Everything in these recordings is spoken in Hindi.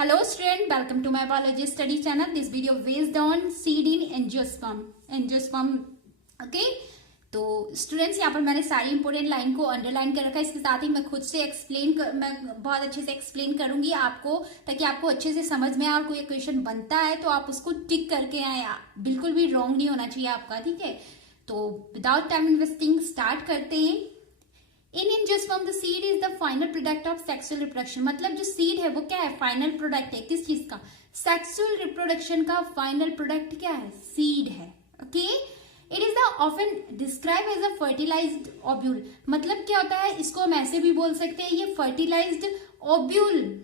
Hello student, welcome to my biology study channel. This video based on seed in angiosperm. Okay, तो स्टूडेंट्स यहाँ पर मैंने सारी इंपॉर्टेंट लाइन को अंडरलाइन कर रखा है। इसके साथ ही मैं खुद से मैं बहुत अच्छे से एक्सप्लेन करूंगी आपको, ताकि आपको अच्छे से समझ में आए और कोई क्वेश्चन बनता है तो आप उसको टिक करके आए। बिल्कुल भी रॉन्ग नहीं होना चाहिए आपका, ठीक है। तो विदाउट टाइम इन्वेस्टिंग स्टार्ट करते हैं। इन angiosperm the seed is the final product of sexual reproduction. मतलब जो सीड है वो क्या है? फाइनल प्रोडक्ट है। किस चीज का? सेक्सुअल रिप्रोडक्शन का फाइनल प्रोडक्ट क्या है? सीड है। Okay, it is the often describe as a fertilised ovule. मतलब क्या होता है? इसको हम ऐसे भी बोल सकते हैं, ये फर्टिलाइज्ड ओव्यूल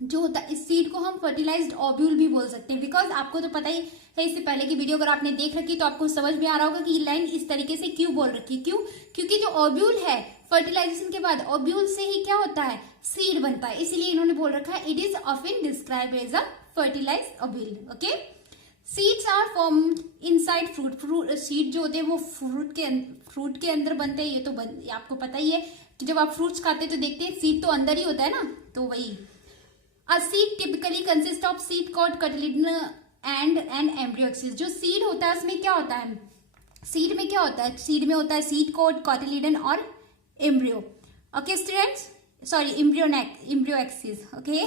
जो होता है, इस सीड को हम फर्टिलाइज्ड ओव्यूल भी बोल सकते हैं। बिकॉज आपको तो पता ही है, इससे पहले की वीडियो अगर आपने देख रखी तो आपको समझ में आ रहा होगा कि ये लाइन इस तरीके से क्यों बोल रखी। क्यों? क्योंकि जो ओव्यूल है, फर्टिलाइजेशन के बाद ओव्यूल से ही क्या होता है? सीड बनता है। इसीलिए इन्होंने बोल रखा है it is often describe as a fertilised ovule. Okay, seeds are formed inside fruit. Seed जो होते हैं वो फ्रूट के अंदर बनते हैं। ये तो आपको पता ही है कि जब आप फ्रूट्स खाते हैं तो देखते हैं सीड तो अंदर ही होता है ना। तो वही A seed typically consists of seed coat, cotyledon and an embryo axis। जो सीड होता है उसमें क्या होता है? सीड में क्या होता है? सीड में होता है सीड कोट, कॉटिलिडन और embryo. Okay students, sorry embryo axis. Okay,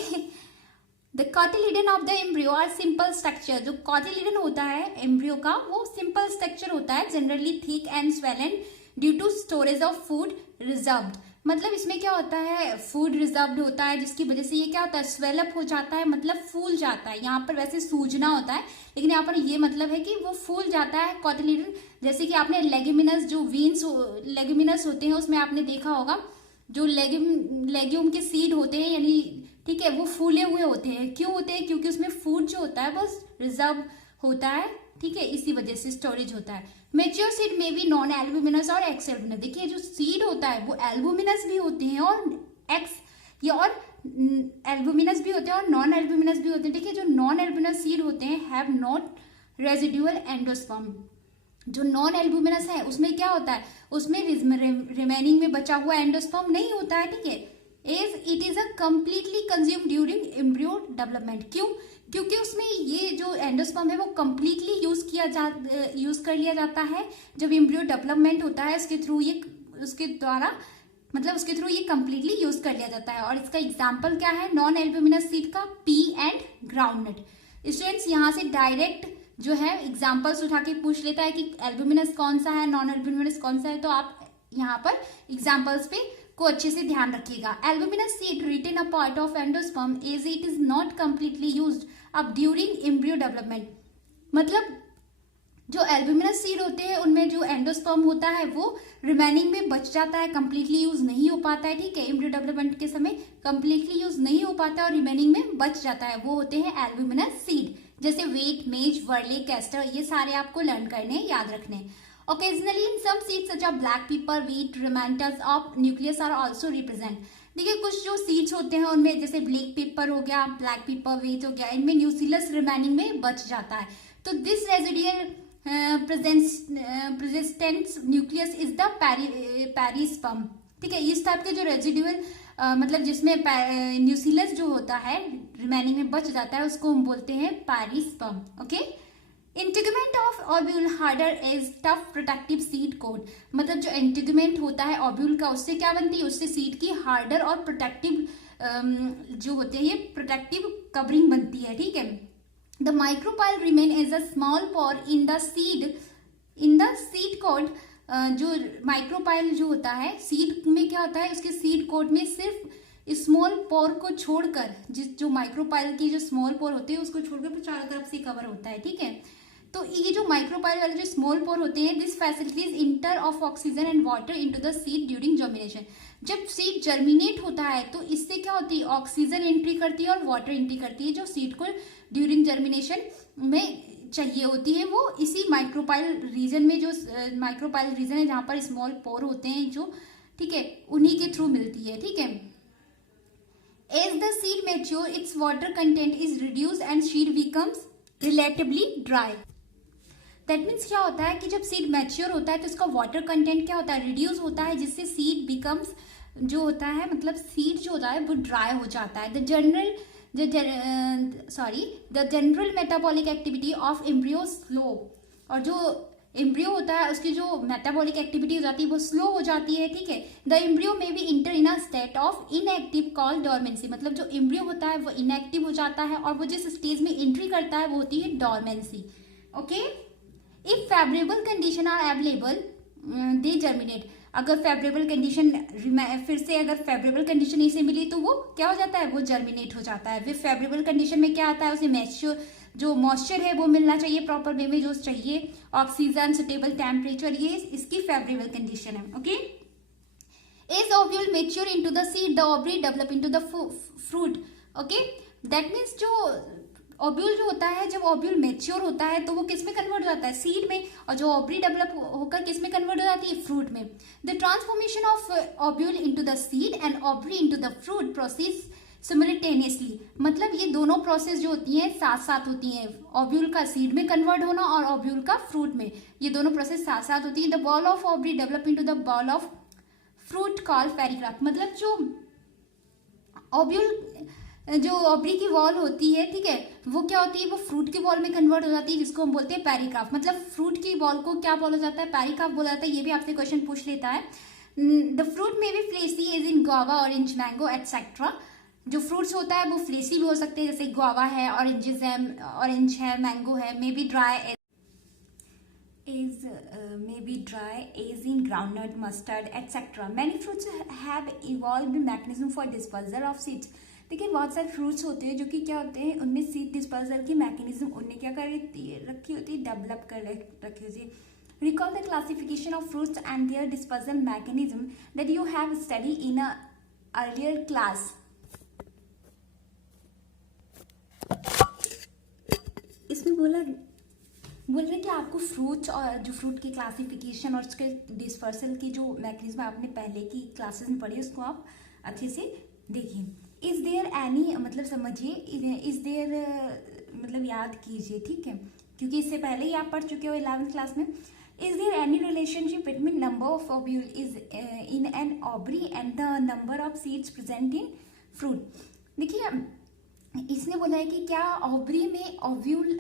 the cotyledon of the embryo are simple structure. जो कॉटिलिडन होता है एम्ब्रियो का वो सिंपल स्ट्रक्चर होता है, generally thick and swollen due to storage of food reserved. मतलब इसमें क्या होता है? फूड रिजर्व्ड होता है, जिसकी वजह से ये क्या होता है? स्वेलअप हो जाता है, मतलब फूल जाता है। यहाँ पर वैसे सूजना होता है, लेकिन यहाँ पर ये मतलब है कि वो फूल जाता है। कॉटिलिडन, जैसे कि आपने लेग्यूमिनस जो लेग्यूमिनस होते हैं उसमें आपने देखा होगा, जो लेग्यूम के सीड होते हैं, यानी ठीक है, वो फूले हुए होते हैं। क्यों होते हैं? क्योंकि उसमें फूड जो होता है वो रिजर्व होता है, ठीक है, इसी वजह से स्टोरेज होता है। मेच्योर सीड में भी नॉन एल्बुमिनस और एक्स एल्बुमिनस। देखिए जो सीड होता है वो एल्बुमिनस भी होते हैं और एल्बुमिनस भी होते हैं और नॉन एल्बुमिनस भी होते हैं। देखिए जो नॉन एल्बुमिनस सीड होते हैं हैव नॉट रेजिडुअल एंडोस्पर्म। जो नॉन एल्बुमिनस है उसमें क्या होता है? उसमें रिमेनिंग में बचा हुआ एंडोस्पर्म नहीं होता है, ठीक है। As it is a completely consume during embryo development. क्यों? क्योंकि उसमें ये जो एंडोस्पर्म है वो कंप्लीटली यूज कर लिया जाता है जब एम्ब्रियो डेवलपमेंट होता है। उसके थ्रू ये कंप्लीटली यूज कर लिया जाता है। और इसका एग्जांपल क्या है नॉन एल्बुमिनस सीड का? P and groundnut. स्टूडेंट्स यहाँ से डायरेक्ट जो है एग्जाम्पल्स उठा के पूछ लेता है कि एल्बुमिनस कौन सा है, नॉन एल्बुमिनस कौन सा है। तो आप यहाँ पर एग्जाम्पल्स पे को अच्छे से ध्यान रखिएगा। Albuminous seed retain a part of endosperm as it is not completely used up during embryo development. मतलब जो एल्बुमिनस सीड होते हैं उनमें जो एंडोस्पर्म होता है वो रिमेनिंग में बच जाता है, कंप्लीटली यूज नहीं हो पाता है, ठीक है। एम्ब्रियो डेवलपमेंट के समय कंप्लीटली यूज नहीं हो पाता और रिमेनिंग में बच जाता है, वो होते हैं एल्बुमिनस सीड। जैसे वेट, मेज, वर्ले, कैस्टर, ये सारे आपको लर्न करने, याद रखने। Occasionally in some seeds such as black pepper, wheat, remains of nucleus are also represent। देखिए कुछ जो सीड्स होते हैं उनमें जैसे ब्लैक पेपर हो गया, ब्लैक पेपर, वेट हो गया, इनमें न्यूक्लियस रिमेनिंग में बच जाता है। तो this residual persistent nucleus is the perisperm, ठीक है। इस टाइप के जो रेजिडुअल मतलब जिसमें न्यूक्लियस जो होता है रिमेनिंग में बच जाता है उसको हम बोलते हैं perisperm. Okay, integument of ovule harder as tough protective seed coat. मतलब जो इंटीग्यूमेंट होता है ओव्यूल का उससे क्या बनती है? उससे सीड की हार्डर और प्रोटेक्टिव जो होते हैं ये प्रोटेक्टिव कवरिंग बनती है, ठीक है। The micropyle remain as a small pore in the seed coat. जो माइक्रोपाइल जो होता है सीड में क्या होता है? उसके सीड कोट में सिर्फ स्मॉल पोर को छोड़कर, जो माइक्रोपाइल की जो स्मॉल पोर होते हैं उसको छोड़कर चारों तरफ से कवर होता है, ठीक है। तो ये जो माइक्रोपाइल वाले जो स्मॉल पोर होते हैं, this facilities inter of oxygen and water into the seed during germination. जब सीड जर्मिनेट होता है तो इससे क्या होती है? ऑक्सीजन एंट्री करती है और वाटर एंट्री करती है, जो सीड को ड्यूरिंग जर्मिनेशन में चाहिए होती है। वो इसी माइक्रोपाइल रीजन में, जो माइक्रोपाइल रीजन है जहां पर स्मॉल पोर होते हैं जो, ठीक है, उन्हीं के थ्रू मिलती है, ठीक है। As the seed mature, its water content is reduced and seed becomes relatively dry। That means क्या होता है कि जब सीड मैच्योर होता है तो इसका वाटर कंटेंट क्या होता है? रिड्यूस होता है, जिससे सीड बिकम्स जो होता है, मतलब सीड जो होता है वो ड्राई हो जाता है। The general the general metabolic activity of embryo slow, और जो एम्ब्रियो होता है उसकी जो मेटाबॉलिक एक्टिविटी हो जाती है वो स्लो हो जाती है, ठीक है। The embryo may be enter in a state of inactive called dormancy, मतलब जो एम्ब्रियो होता है वो इनएक्टिव हो जाता है और वो जिस स्टेज में एंट्री करता है वो होती है dormancy, okay. If favourable condition are available they germinate, अगर फेवरेबल कंडीशन फिर से अगर फेवरेबल कंडीशन इसे मिली तो वो क्या हो जाता है, वो जर्मिनेट हो जाता है। विद फेवरेबल कंडीशन में क्या आता है, उसे मैच्योर जो मॉइस्चर है वो मिलना चाहिए प्रॉपर वे में, जो चाहिए ऑक्सीजन, सुटेबल टेम्परेचर, ये इसकी फेवरेबल कंडीशन है, okay. As ovule mature into the seed the ovary develop into the fruit, okay. That means जो ओव्यूल जो होता है, जब ओव्यूल मेच्योर होता है तो वो किस में कन्वर्ट हो जाता है, सीड में, और जो ओवरी डेवलप होकर किस में कन्वर्ट हो जाती है, फ्रूट में। The transformation of ovule into the seed and ovary into the fruit process simultaneously, मतलब ये दोनों प्रोसेस जो होती हैं साथ साथ होती हैं, ओव्यूल का सीड में कन्वर्ट होना और ओव्यूल का फ्रूट में, ये दोनों प्रोसेस साथ साथ होती है। The wall of ovary develop into the wall of fruit called pericarp, मतलब जो ओव्यूल जो ओवरी की वॉल होती है, ठीक है, वो क्या होती है, वो फ्रूट की वॉल में कन्वर्ट हो जाती है, जिसको हम बोलते हैं पेरिग्राफ। मतलब फ्रूट की वॉल को क्या बोला जाता है, पेरिग्राफ बोला जाता है। ये भी आपसे क्वेश्चन पूछ लेता है। द फ्रूट में भी fleshy as in guava, orange, mango etcetera. जो फ्रूट्स होता है वो फ्लेसी भी हो सकते हैं, जैसे गुआवा है, ऑरेंजेस है, ऑरेंज है, मैंगो है। May be dry as in groundnut, mustard etcetera. Many fruits have evolved mechanism for dispersal of seeds. देखिए बहुत सारे फ्रूट्स होते हैं जो कि क्या होते हैं, उनमें सीड डिस्पर्सल की मैकेनिज्म उनने क्या कर रखी होती है, डेवलप कर रखी होती है। Recall the classification of fruits and their dispersal mechanism that you have study in a earlier class. इसमें बोल रहे कि आपको फ्रूट्स और जो फ्रूट की क्लासिफिकेशन और उसके डिस्पर्सल की जो मैकेनिज्म आपने पहले की क्लासेस में पढ़ी, उसको आप अच्छे से देखिए। इज देयर एनी, मतलब समझिए, इज देयर मतलब याद कीजिए, ठीक है, क्योंकि इससे पहले ही आप पढ़ चुके हो 11th क्लास में। Is there any relationship between number of ovule is in an ovary and the number of seeds present in fruit. देखिए इसने बोला है कि क्या ओवरी में ओव्यूल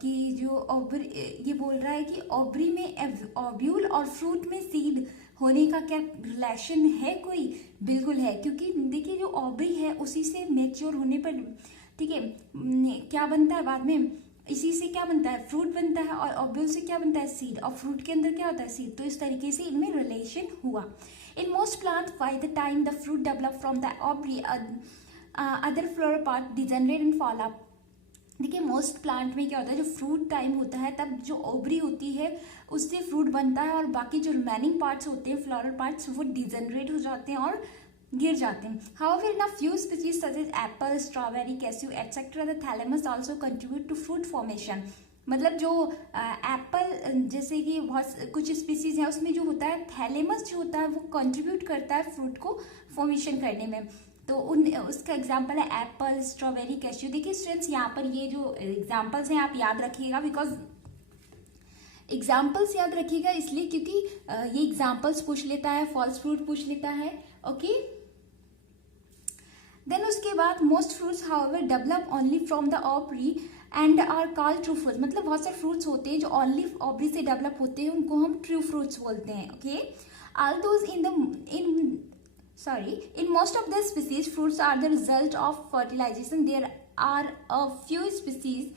कि जो ओवरी, ये बोल रहा है कि ओवरी में ओव्यूल और फ्रूट में सीड होने का क्या रिलेशन है, कोई बिल्कुल है। क्योंकि देखिए जो ओवरी है उसी से मैच्योर होने पर, ठीक है, क्या बनता है बाद में, इसी से क्या बनता है, फ्रूट बनता है, और ओव्यूल से क्या बनता है, सीड, और फ्रूट के अंदर क्या होता है, सीड। तो इस तरीके से इनमें रिलेशन हुआ। In most plant by the time the fruit develop from the ovary other floral part degenerate and fall up. देखिए मोस्ट प्लांट में क्या होता है, जो फ्रूट टाइम होता है तब जो ओवरी होती है उससे फ्रूट बनता है, और बाकी जो रिमेनिंग पार्ट्स होते हैं, फ्लोरल पार्ट्स, वो डिजेनरेट हो जाते हैं और गिर जाते हैं। However in a few species such as apple, strawberry, cashew etcetera the thalamus also contribute to fruit formation. मतलब जो एप्पल जैसे कि बहुत कुछ स्पीसीज है उसमें जो होता है थैलेमस जो होता है वो कंट्रीब्यूट करता है फ्रूट को फॉर्मेशन करने में। तो उसका एग्जाम्पल है एप्पल, स्ट्रॉबेरी, कैश्यू। देखिए स्टूडेंट्स यहाँ पर ये जो एग्जाम्पल्स हैं आप याद रखिएगा, बिकॉज एग्जाम्पल्स याद रखिएगा इसलिए क्योंकि ये एग्जाम्पल्स पूछ लेता है, फॉल्स फ्रूट पूछ लेता है, ओके। देन उसके बाद most fruits however develop only from the ovary and are called true fruits. मतलब बहुत सारे फ्रूट्स होते हैं जो ओनली ओवरी से डेवलप होते हैं, उनको हम ट्रू फ्रूट्स बोलते हैं, okay. All those in most of the species fruits are the result of fertilization. There are a few species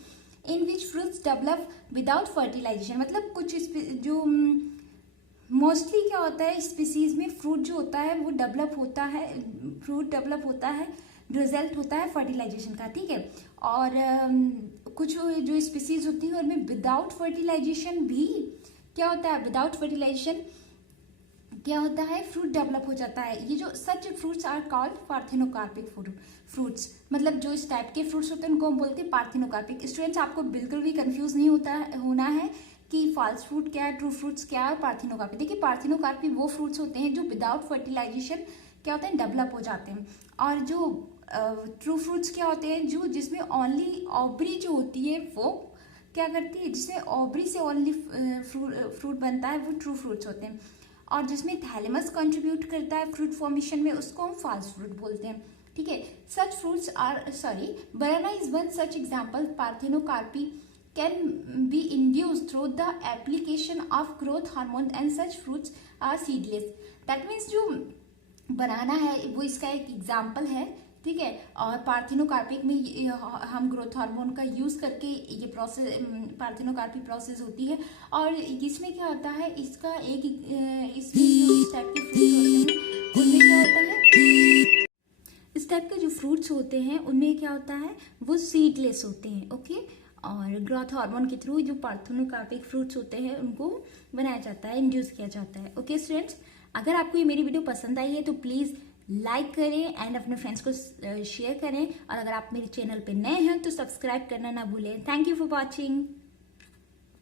in which fruits develop without fertilization. मतलब कुछ जो मोस्टली क्या होता है स्पीसीज में फ्रूट जो होता है वो डेवलप होता है, फ्रूट डेवलप होता है, रिजल्ट होता है फर्टिलाइजेशन का, ठीक है। और कुछ जो स्पीसीज होती है उनमें विदाउट फर्टिलाइजेशन भी क्या होता है, विदाउट फर्टिलाइजेशन क्या होता है, फ्रूट डेवलप हो जाता है। ये जो such fruits are called parthenocarpic fruits. मतलब जो इस टाइप के फ्रूट्स होते हैं उनको हम बोलते हैं पार्थेनोकार्पिक। स्टूडेंट्स आपको बिल्कुल भी कंफ्यूज नहीं होना है कि फॉल्स फ्रूट क्या है, ट्रू फ्रूट्स क्या है और पार्थेनोकार्पिक। देखिए पार्थेनोकार्पिक वो फ्रूट्स होते हैं जो विदाउट फर्टिलाइजेशन क्या होते हैं, डेवलप हो जाते हैं। और जो ट्रू फ्रूट्स क्या होते हैं, जो जिसमें ओनली ओवरी जो होती है वो क्या करती है, जिसमें ओवरी से ओनली फ्रूट बनता है, वो ट्रू फ्रूट्स होते हैं। और जिसमें थैलेमस कंट्रीब्यूट करता है फ्रूट फॉर्मेशन में, उसको हम फॉल्स फ्रूट बोलते हैं। ठीक है। Such fruits are banana is one such example. Parthenocarpy can be induced through the application of growth hormone and such fruits are seedless. That means जो बनाना है वो इसका एक एग्जाम्पल है, ठीक है। और पार्थेनोकार्पिक में हम ग्रोथ हार्मोन का यूज करके ये प्रोसेस पार्थेनोकार्पी प्रोसेस होती है। और इसमें क्या होता है, इसका एक इसमें जो इस टाइप के फ्रूट होते हैं उनमें क्या होता है, इस टाइप के जो फ्रूट्स होते हैं उनमें क्या होता है वो सीडलेस होते हैं, ओके। और ग्रोथ हार्मोन के थ्रू जो पार्थेनोकार्पिक फ्रूट्स होते हैं उनको बनाया जाता है, इंड्यूस किया जाता है, ओके स्टूडेंट्स। अगर आपको ये मेरी वीडियो पसंद आई है तो प्लीज़ लाइक करें एंड अपने फ्रेंड्स को शेयर करें। और अगर आप मेरे चैनल पे नए हैं तो सब्सक्राइब करना ना भूलें। Thank you for watching.